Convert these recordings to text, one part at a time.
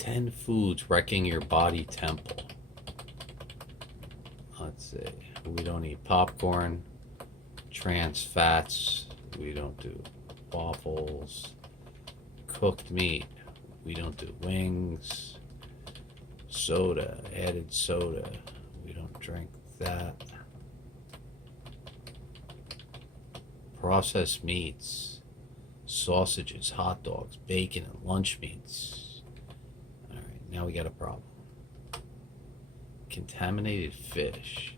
10 foods wrecking your body temple. Let's see. We don't eat popcorn, trans fats. We don't do waffles, cooked meat. We don't do wings, soda, added soda. We don't drink that. Processed meats, sausages, hot dogs, bacon, and lunch meats. All right, now we got a problem. Contaminated fish.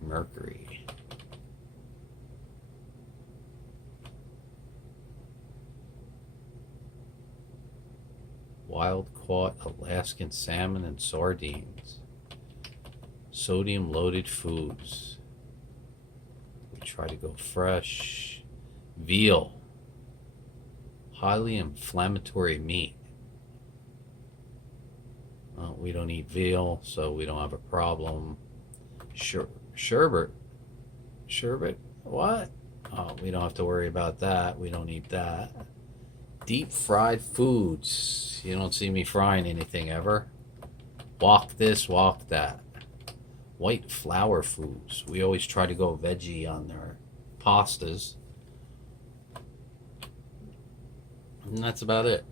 Mercury. Wild caught Alaskan salmon and sardines. Sodium loaded foods. We try to go fresh. Veal. Highly inflammatory meat. Well, we don't eat veal, so we don't have a problem. Sherbet. Sherbet? What? Oh, we don't have to worry about that. We don't eat that. Deep fried foods. You don't see me frying anything ever. Walk this, walk that. White flour foods. We always try to go veggie on their pastas. And that's about it.